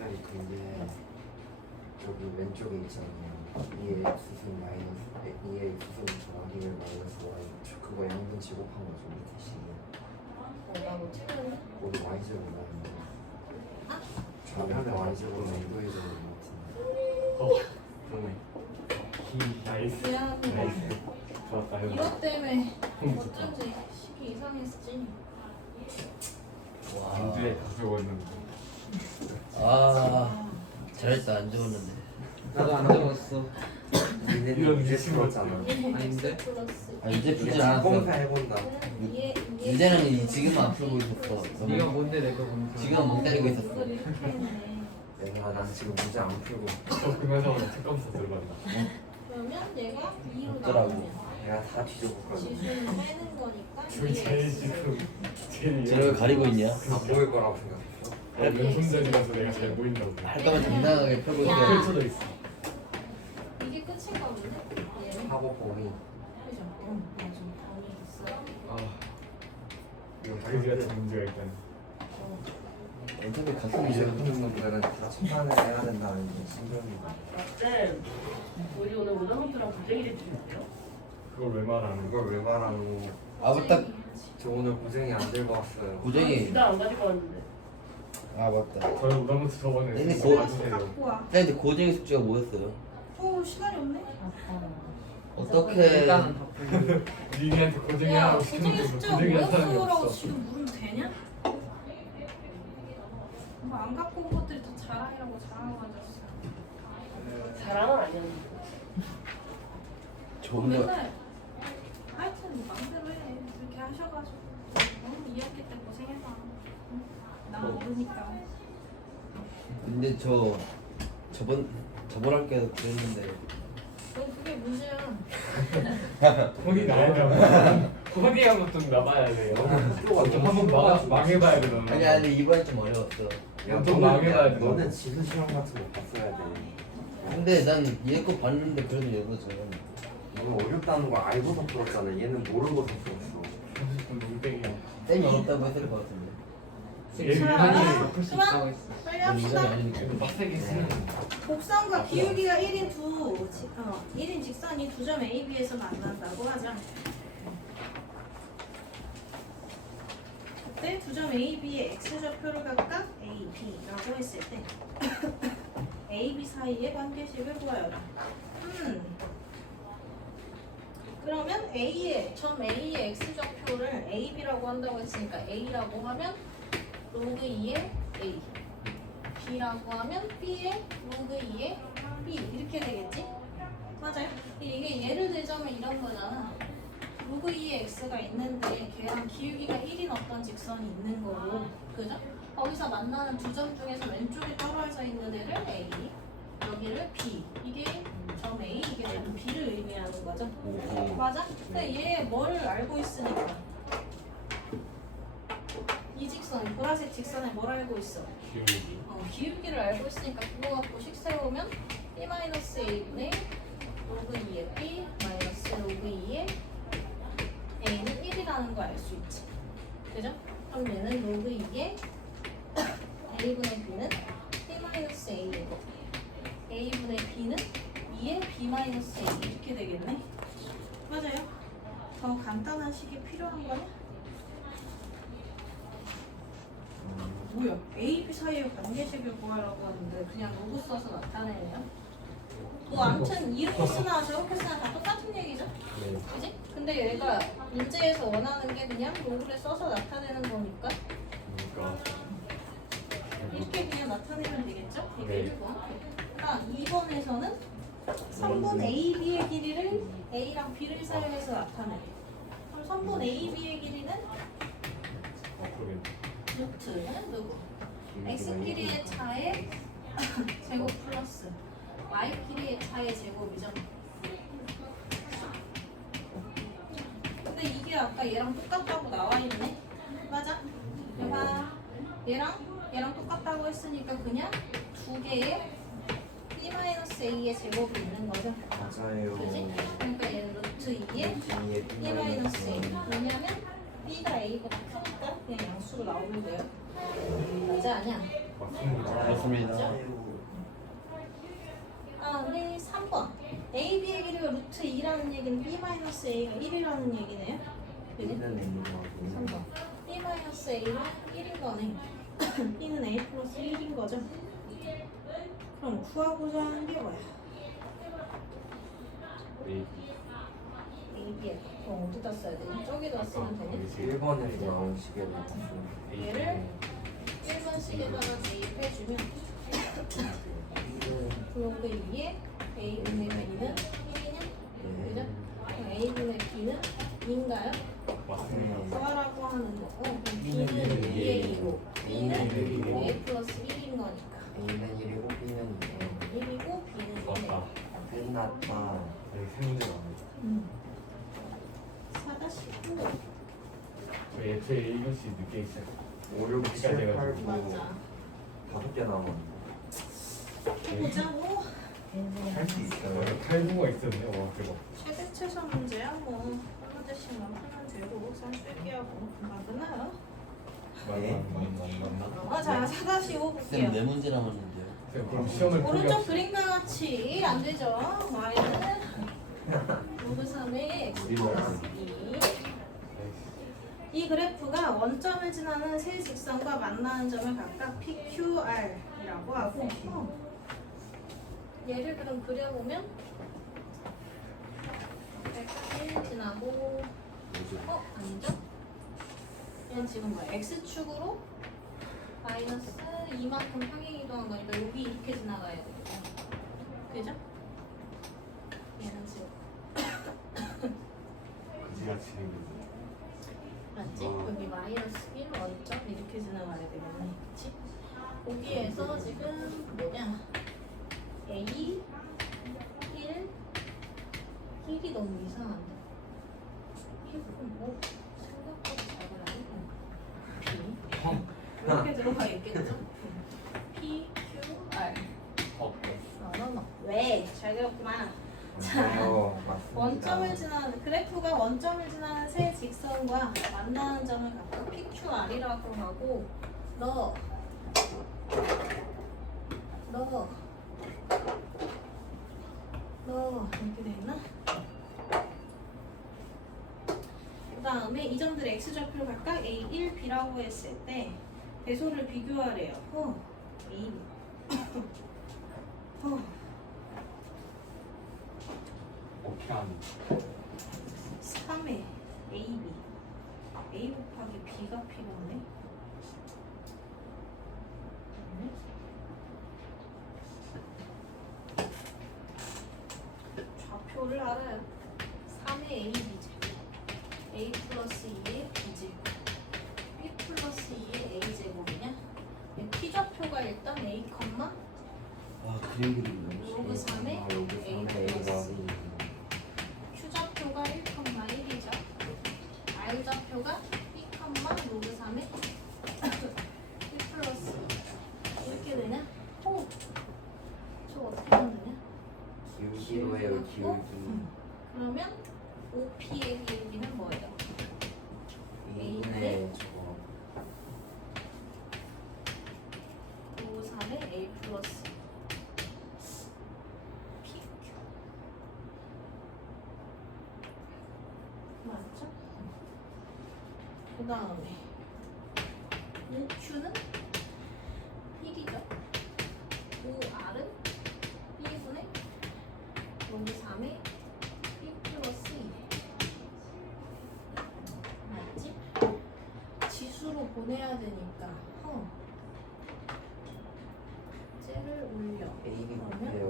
아니 근데 여기 왼쪽에 있잖아요. 2x승 마이너스 2x승 더하기 1 마이너스 y 그거 양분 제곱한 거죠 밑에 식. 나뭐 틀렸네? 우리 y 제곱 나왔는데 좌변에 y 제곱은 왼쪽에 제곱 같은데. 그러네. 나이스. 미안한데 나이스. 좋았다. 해봐. 이것 때문에 형 좋다. 어쩐지 식이 이상했지. 안주에 가져왔는데. 아 잘했다 안 좋았는데. 나도 안 적었어. 니네는 이런 이제 미친 풀었잖아. 아닌데? 플러스 아 이제 풀지 네, 않았어. 뭐 해본다. 이제는 지금 안 풀고 있었어. 네가 뭔데 내가 뭔데? 지금 멍 때리고 있었어. 이걸 이렇게 했네. 내가 난 지금 문제 안 풀고 저 그면서 책감사 들어간다. 그러면 얘가 2로 어쩌라고. 나오면 내가 다 뒤져볼거든. 지수는 빼는 거니까 저기 제일 지금 제일 쟤를 가리고 있냐? 안 보일 거라고 생각했어. 왼손잡이라서 내가 잘 보인다고. 할 거면 당당하게 펴고 야. 있어야지. 펼쳐져 있어. 이게 끝인가 본데? 얘는? 하고 범위. 그죠? 응, 맞아. 범위 있어. 아, 이거 그지 같은 문제가 일단. 어차피 같은 이제 하는 놈들은 다 첨단을 해야 된다는 게 신경이다. 쌤, 우리 오늘 오너노트랑 고쟁이를 주셨대요? 그걸 왜 말하는 거야? 그걸 왜 말하고? 맞다. 저 오늘 고쟁이 안 들고 왔어요. 둘 다 안 가지고 왔는데. 아 맞다. 저희 오다모트 저번에 근데 그거 고- 봐주세요. 갖고 와. 근데 고쟁이 숙제가 뭐였어요? 시간이 없네. 어떻게? 일단은 다 풀고. 리니한테 고생이 야, 하라고 고쟁이 시켰는데 숙제가 고생이 한 사람이 뭐였어라고 없어. 지금 물으면 되냐? 뭐 안 갖고 온 것들이 더 자랑이라고 자랑하고 앉았어. 자랑은 아니었는데. 좋은 거. 맨날 하여튼 마음대로 해. 그렇게 하셔가지고 너무 2학기 때 고생해봐. 응? 나 모르니까. 근데 저번 학기에도 그랬는데. 넌 그게 문제야. 돈이 나야죠. 돈이 한번 좀 나봐야 돼요. 좀 한번 망해봐야 돼 너는. 아니 이번에 좀 어려웠어. 좀 망해봐야 돼. 너는 지수 시험 같은 거 봤어야 돼. 근데 난 얘 거 봤는데 그래도 얘가 저는 너는 어렵다는 걸 알고서 풀었잖아. 얘는 모르고서 풀었어. 30분 농땡이야. 쌤이 어렵다고 했을 것 같은데. 얘 자, 유난히 풀수 그만. 있다고 했어. 빨리 인간이 합시다. 아니니까. 빡세게 쓰는. 곡선과 기울기가 1인 직선이 두 점 A, B에서 만난다고 하자. 그때 두 점 A, B의 X좌표를 각각 A, B라고 했을 때 A, B 사이의 관계식을 구하여라. 그러면 점 A의 X좌표를 A, B라고 한다고 했으니까 A라고 하면 로그 2의 A, B라고 하면 B의 로그 2의 B 이렇게 되겠지? 맞아요? 이게 예를 들자면 이런 거잖아. 로그 2의 X가 있는데 걔랑 기울기가 1인 어떤 직선이 있는 거고, 그죠? 거기서 만나는 두 점 중에서 왼쪽에 떨어져 있는 애를 A, 여기를 B. 이게 점 A, 이게 점 B를 의미하는 거죠? 맞아? 근데 얘 뭘 알고 있으니까 이 직선, 보라색 직선에 뭘 알고 있어? 기울기. 기울기를 알고 있으니까 그거 갖고 식 세우면 B-A분의 로그 2의 B 마이너스 로그 2의 A는 1이라는 거 알 수 있지. 그죠? 그럼 얘는 로그 2의 A분의 B는 B-A이고 A분의 B는 2의 B-A 이렇게 되겠네. 맞아요? 더 간단한 식이 필요한 거네? 뭐야? A, B 사이의 관계식을 구하라고 하는데 그냥 로그 써서 나타내네요. 뭐 아무튼 이렇게 쓰나 저렇게 쓰나 다 똑같은 얘기죠? 네. 그지? 근데 얘가 문제에서 원하는 게 그냥 로그를 써서 나타내는 거니까 그러니까 이렇게 그냥 나타내면 되겠죠? 이게 네. 1번. 그러니까 2번에서는 3분 A, B의 길이를 A랑 B를 사용해서 나타내. 그럼 3분 A, B의 길이는 그러게. 루트 누구? X 길이의 차의 제곱 플러스 Y 길이의 차의 제곱이죠. 근데 이게 아까 얘랑 똑같다고 나와 있네. 맞아? 봐봐. 얘랑 똑같다고 했으니까 그냥 두 개의 B-A의 제곱이 있는 거죠. 맞아요. 그지? 그러니까 얘는 루트 2에 B-A. 왜냐면 B가 A보다 크니까 그냥 양수로 나오면 돼요. 맞아 아니야? 맞습니다. 맞습니다. 우리 3번 A, B의 길이가 루트 2라는 얘기는 B-A가 1이라는 얘기네요. 그지? 3번 B-A가 1인 거네. B는 A 플러스 1인 거죠. 그럼 구하고자 하는 게 뭐야? 네. A, B의 그럼 어디다 써야 되냐? 저기다 쓰면 되냐? 1번에서 나온 시계를 얘를 1번씩에다가 대입해주면 그럼 그 위에 A분의 B는 1이냐? 그죠? 그럼 A분의 B는 2인가요? 맞습니다. 구하라고 하는 거. 그럼 B는 2에 2고 B는 A 플러스 1인 거니까 A는 1이고 B는 1이고 B는 1. 맞다. 끝났다. 여기 세 문제가 아니에요. 4-19 저 예초에 1교시 늦게 있어요. 5, 6, 7, 8, 9 맞아. 5개 남았는데 보자고. 할수 있어요. 탈구가 있었네. 와 대박. 최대 최소 문제야 뭐 하나씩만 하면 되고 산수기하고 금방 끝나요. 네. 자 4-5 볼게요. 쌤네 문제 남았는데요. 쌤 그럼 시험을 오른쪽 포기합시다. 그림과 같이 안 되죠. Y는 로그 3의 우리 먹었어. 2. 이 그래프가 원점을 지나는 세 직선과 만나는 점을 각각 PQR이라고 하고 얘를 그럼 그려보면 여기까지 지나고 아니죠? 얘는 지금 뭐 X축으로 마이너스 2만큼 평행 이동한 거니까 여기 이렇게 지나가야 돼요. 그죠? 얘는 지금 그지같이 생겼네. 맞지? 여기 마이너스 1 원점 이렇게 지나가야 되겠네. 그치? 거기에서 지금 뭐냐? A 1 1이 너무 이상한데? 1은 뭐 생각보다 잘 가라니? 이렇게 들어가 있겠죠? P, Q, R. 왜? 잘 그렸구만. 맞아요. 맞습니다. 원점을 지나는 그래프가 원점을 지나는 세 직선과 만나는 점을 각각 PQR이라고 하고 너 이렇게 돼 있나? 그 다음에 이 점들의 x좌표를 각각 A1, B라고 했을 때 배소를 비교하래요. A 오케이. 3에 AB A 곱하기 B가 필요하네. 좌표를 알아요. 3의 AB 제곱 A 플러스 2의 B 제곱 B 플러스 2의 A 제곱이냐? P좌표가 일단 A, 와 그림 그리기 로그 너무 싫어. 3에 아, 로그 A 3에 플러스 A가 Q좌표가 1,1이죠. R좌표가 B, 로그 3에 B 플러스 2 이렇게 되냐? 저 어떻게 만드냐? 기울기로예요 기울기. 그러면 OP의 기울기는 뭐예요? A분의 저거 로그 3에 A 플러스 PQ 맞죠? 그 다음에 OQ는 1이죠. 5R은 B분의 로그 3의 B 플러스 2. 맞지? 지수로 보내야 되니까 쟤를 올려. A, B 그러면 곱해요.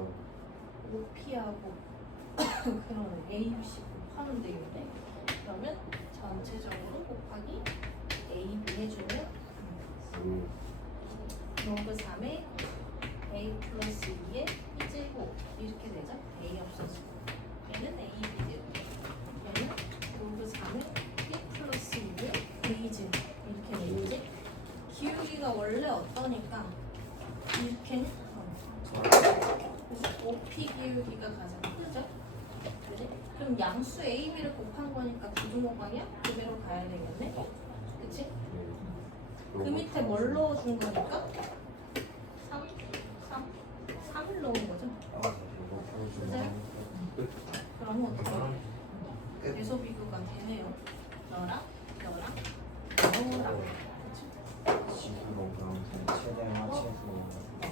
OP하고 그러면 ABC 곱하면 되겠네. 그러면 전체적으로 곱하기 AB 해주면 로그 3의 A 플러스 2의 B제곱 이렇게 되죠? A 없어지고 얘는 AB 제곱 얘는 로그 3의 B 플러스 2의 A제곱 이렇게 되겠지? 기울기가 원래 어떠니까 이렇게 그래서 OP 기울기가 가장 크죠? 그지? 그럼 양수 AB를 곱한 거니까 부등호 방향 그대로 가야 되겠네? 그치? 그 밑에 뭘 넣어준 거니까? 3을 넣은 거죠? 그러면 어떻게 해? 계속 비교가 되네요. 너랑 너랑 지수로 그럼 최대한 최소.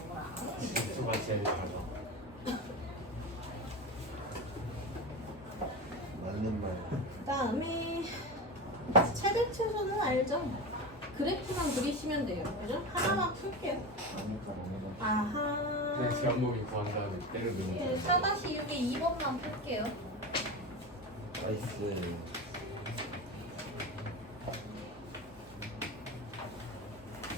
너랑 수가 제일 작아. 맞는 말. 그 다음에 최대 최소는 알죠? 그래프만 그리시면 돼요. 그죠? 하나만 풀게요. 아하. 그냥 지원범위 구한 다음에 때려 넣는 네, 4-6의 2번만 풀게요. 나이스.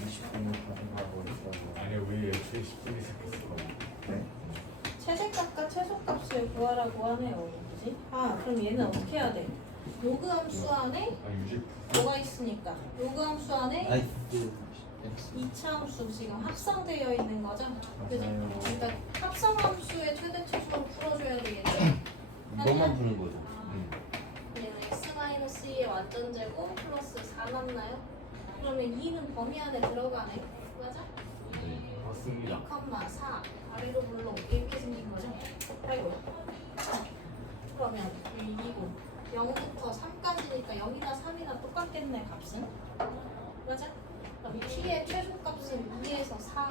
20분을 가져가고 있어서. 아니 우리 애초에 10분이 시작했어. 네? 최대값과 최소값을 구하라고 하네요. 그지? 아, 그럼 얘는 어떻게 해야 돼? 로그 함수 안에 아 유지. 뭐가 있으니까? 로그 함수 안에 나이스. 2차 함수 지금 합성되어 있는 거죠? 그지? 맞아요. 그러니까 합성 함수의 최대 최소를 풀어줘야 되겠죠? 이것만 푸는 거죠. 얘는 x-2의 완전 제곱 플러스 4 맞나요? 그러면 2는 범위 안에 들어가네. 맞아? 맞습니다. 2,4 아래로 물러오게 이렇게 생긴 거죠? 아이고. 그러면 이거 0부터 3까지니까 0이나 3이나 똑같겠네 값은. 맞아? 그럼 t의 최소값은 2에서 4.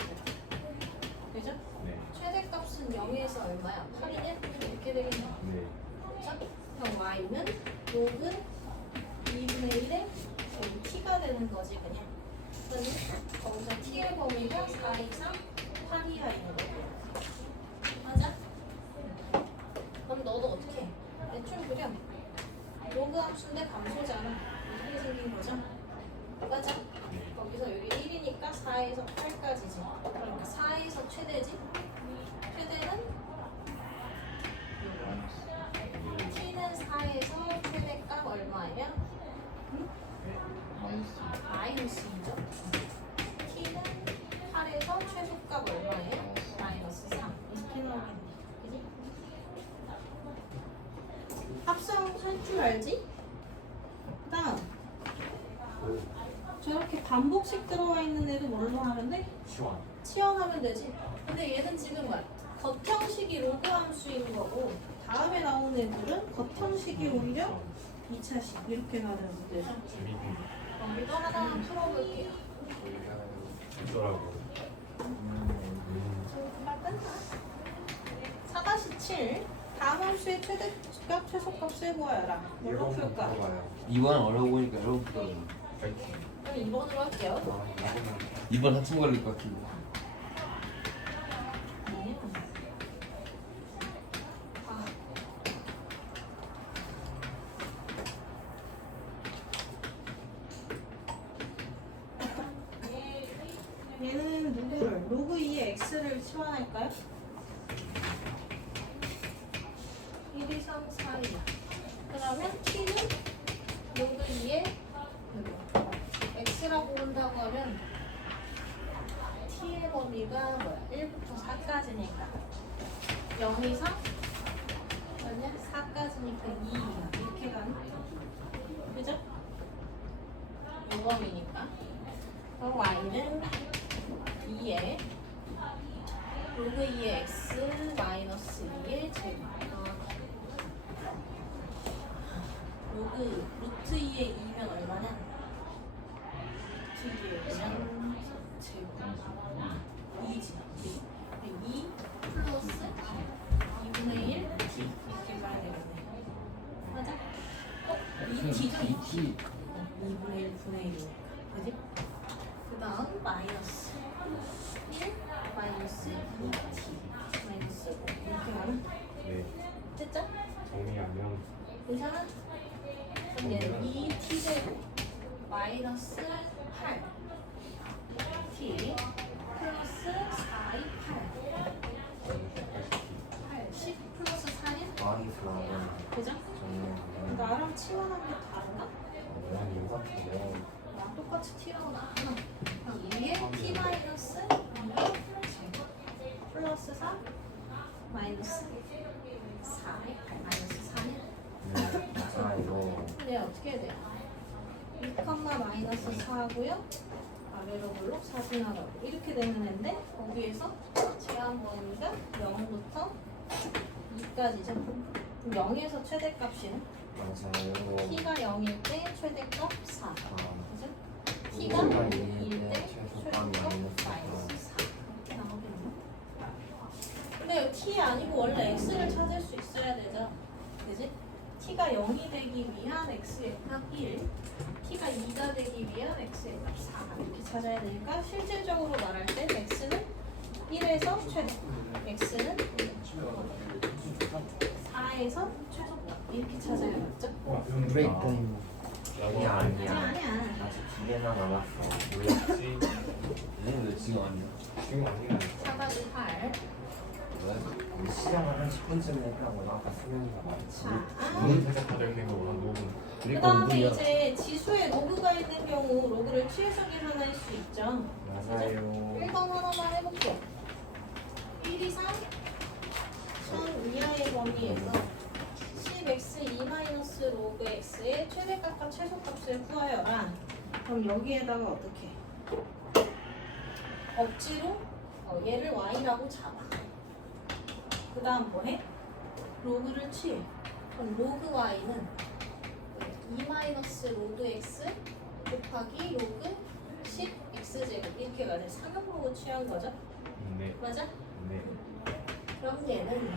그죠? 네. 최대값은 0에서 얼마야? 8이냐? 이렇게 되겠네. 네. 그죠? 그럼 y는 로그 2분의 1에 여기 t가 되는 거지 그냥. 그러니 거기서 t의 범위가 4 이상 8 이하인 거고. 맞아? 그럼 너도 어떻게 해? 대충 그려. 로그 함수인데 감소잖아. 이렇게 생긴 거죠? 맞아? 거기서 여기 1이니까 4에서 8까지지. 그러니까 4에서 최대지? 최대는 t는 4에서 최대값 얼마예요? 마이너스 2죠? t는 8에서 최소값 얼마예요? 마이너스 3 이렇게 나오겠네. 그지? 합성 할 줄 알지? 그 다음 저렇게 반복식 들어와 있는 애도 뭘로 하면 돼? 시원. 치환하면 되지. 근데 얘는 지금 겉형식이 로그 함수인 거고 다음에 나오는 애들은 겉형식이 오히려 2차식 이렇게 가는 문제죠. 재밌는 여기도 하나만 풀어볼게요. 있더라고. 금방 끝나. 4-7 다음 함수의 최대값, 최소값을 구하여라. 뭘로 풀까? 2번 어려워 보니까 여러분 풀어요. 파이팅. 그럼 2번으로 할게요. 2번 한참 걸릴 것 같은데. 아. 얘는 누구를? 로그 2의 x를 치환할까요? 1, 2, 3, 4, 2 그러면 t는 로그 2의 x라고 한다고 하면 t의 범위가 뭐야? 1부터 4까지니까 0 이상 아니야? 4까지니까 2 이하 이렇게 가는 그죠? 이 범위니까 그럼 y는 2에 로그 2의 x 마이너스 2의 제곱 로그 루트 2의 2면 얼마냐? 루트 2의 2면 제곱 2지. 2 플러스 2분의 1 t 이렇게 가야 되겠네. 맞아? 2t죠? 2t. 2분의 1 분의 1이니까. 그지? 그 다음 마이너스 1 마이너스 2t 마이너스 5 이렇게 가면 네. 됐죠? 정리하면 괜찮아? 그럼 얘는 2t제곱 마이너스 8 t 플러스 4이 8 10 플러스 4는 많이 들어가면 그죠? 정리하면 나랑 치환한 게 다른가? 그냥 인사처럼 나랑 똑같이 t라고 나왔구나. 그럼 위에 t 마이너스 2 플러스 4 마이너스 4의 8 마이너스 4는 맞아요. 네, 어떻게 해야 돼요? 2, 마이너스 4고요. 아래로 볼록 4 지나가고 이렇게 되는 애인데 거기에서 제한 범위가 0부터 2까지죠. 그럼 0에서 최대값이는 맞아요. t가 0일 때 최대값 4. 아, 그죠? t가 t가 0일 2일 때 때 최소값 최대값 마이너스 마이너스 4. 이렇게 나오겠네. 근데 t 아니고 원래 x를 찾을 수 있어야 되죠. 그지? t가 0이 되기 위한 x의 값 1, t가 2가 되기 위한 x의 값 4 이렇게 찾아야 되니까 실질적으로 말할 때 x는 1에서 최대, x는 4에서 최소값 이렇게 찾아야겠죠? 브레이크 타임. 라고 아니야, 아니야 아니야. 아니야. 아직 2개나 남았어. 몰랐지. 왜 지금 아니야? 지금 아니야. 4가지 8. 우리 시작을 한 10분쯤 했다고 아까 수명이가 말했지. 자, 오늘 살짝 가져있는 거보다 녹음. 그 그러니까 다음에 우리야. 이제 지수에 로그가 있는 경우 로그를 취해서 계산할 수 있죠. 맞아요. 1번 하나만 해볼게요. 1, 2, 3 천 이하의 범위에서 10x 2 로그 x의 최대값과 최소값을 구하여라. 그럼 여기에다가 어떻게? 억지로 얘를 y라고 잡아. 그 다음 뭐해? 로그를 취해. 그럼 로그 y는 2 로그 x 곱하기 로그 10x제곱 이렇게 가는 상형 로그 취한 거죠? 네. 맞아? 네. 그럼 얘는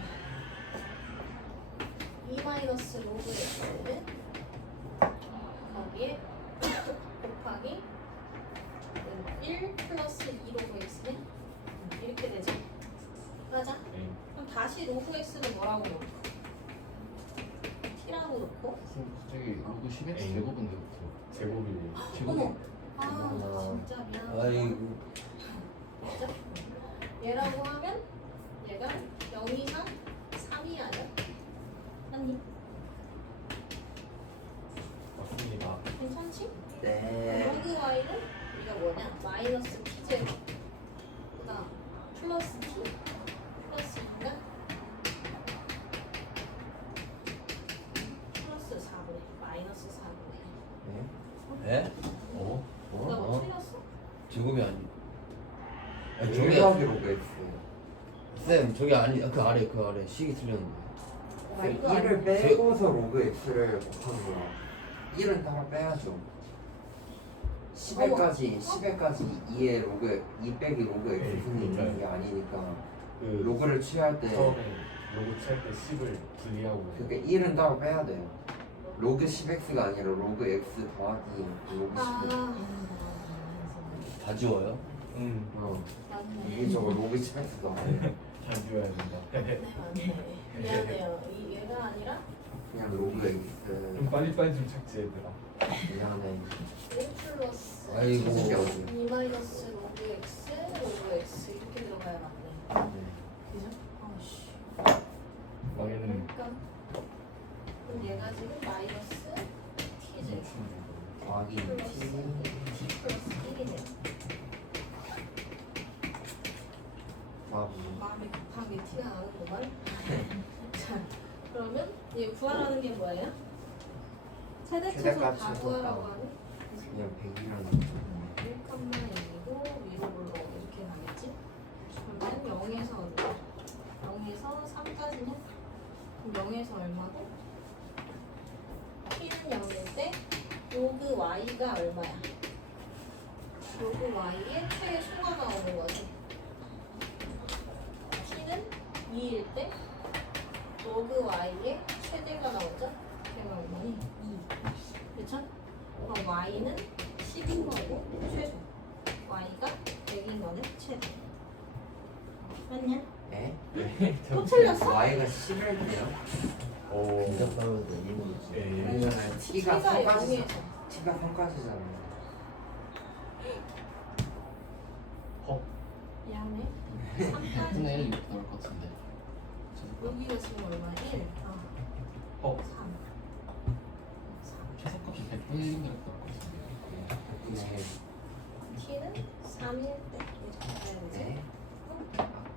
2 로그 x는 거기에 곱하기 1 플러스 2 로그 x는 이렇게 되죠? 맞아? 네. 그럼 다시 로그 x는 뭐라고 놓고? t라고 놓고 저기 로그 10x 제곱은 되겠죠. 제곱이 어머! 아 어머나. 진짜 미안하다. 아이고. 진짜? 얘라고 하면 얘가 0 이상 3이 아니야? 아니 맞습니다. 괜찮지? 네. 로그 y는 이가 뭐냐? 마이너스 t제곱 그다음 플러스 t 플러스 2가 플러스 4분의 마이너스 4분의 에? 어? 나 어? 뭐 틀렸어? 제곱이 아니. 아니 저게 일하기 로그 X. 쌤 저게 아니 그 아래 식이 틀렸는데. 아, 이거 1을 아니야. 빼고서 로그 X를 곱한 거야. 1은 따로 빼야죠. 10회까지 2의 로그 2 빼기 로그 네, X는 있는 맞아요. 게 아니니까 그 로그를 취할 때 처음에 로고 칠 때 10을 분리하고 그게 1은 따로 빼야 돼요. 로그 10x가 아니라 로그 x 더하기 로그 10. 아 다 지워요? 어. 맞네. 이게 저거 로그 10x 더하기 잘 지워야 된다. 네 맞네. 미안해요. 얘가 아니라 그냥 로그 x 좀 빨리빨리 좀 착지 얘들아. 미안해. 1 플러스 아이고. 2 마이너스 로그 x 이렇게 들어가야 맞네. 그죠? 아씨. 망했네. 그러니까 그럼 얘가 지금 마이너스 t제곱 더하기 플러스 t t 플러스 1이네요. 마음이 급하게 티가 나는구만. 자, 그러면 얘 구하라는 게 뭐예요? 최대차수 최대값 다 최소값. 구하라고 하는? 그냥 100이랑 1,2고 위로 올라 이렇게 가겠지? 그러면 0에서 어디야? 0에서 3까지냐? 그럼 0에서 얼마고? t는 0일 때 로그 y가 얼마야? 로그 y의 최소가 나오는 거지. 2일 때 로그 y의 최대가 나오죠? 걔가 얼마니? 2. 그쵸? 그럼 y는 10인 거고 최소. y가 100인 거는 최대. 맞냐? 에? 또 틀렸어? Y가 11대요? 오. 진짜 빠르다 이거. 네. 아니잖아요. T가 T가 3까지 0에서 T가 3까지잖아요. 미안해. 근데 3까지 1이 이렇게 나올 것 같은데. 여기가 지금 얼마? 1. 어. 3. 최소값이 100분의 1인가 나올 것 같은데. 네. t는 3일 때 이렇게 가야 되지? 네.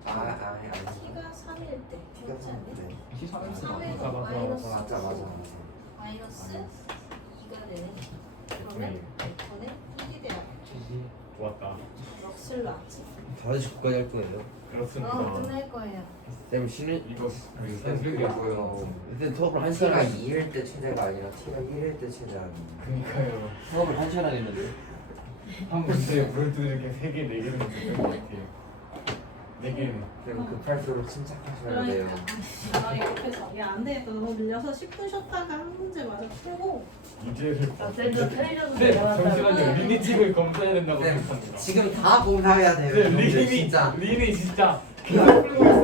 아니. t가 3일 때 T가 그렇지 3. 않니? 네. T3에서 3에서 맞아, 맞아, 마이너스 맞아. 마이너스 2가 되네. 그러면 이번에 1이 돼요. 좋았다. 럭스를 놨지. 다시 끝까지 할 거예요. 그렇습니다. 끝날 거예요. 쌤 쉬는 이거 그리고요. 일단 수업을 한 T가 시간 2일 때 최대가 아니라 T가 1일 때 최대가 그니까요. 수업을 한 시간 하겠는데. 한 문제에 물을 두드리게 3개, 4개는 되는 것 같아요. 4개는. 그럼 급할수록 침착하셔야 그러니까 돼요. 아 옆에서 야안 되겠다. 너무 밀려서 10분 쉬었다가 한 문제 마저 풀고 문제를. 아, 쌤도 편의점도 네, 나갔다고. 잠시만요. 리니직을 검사해야 된다고 네, 생각합니다. 지금 다 공사해야 돼요. 네, 형들 리니 진짜. 진짜 계속 풀고 있어.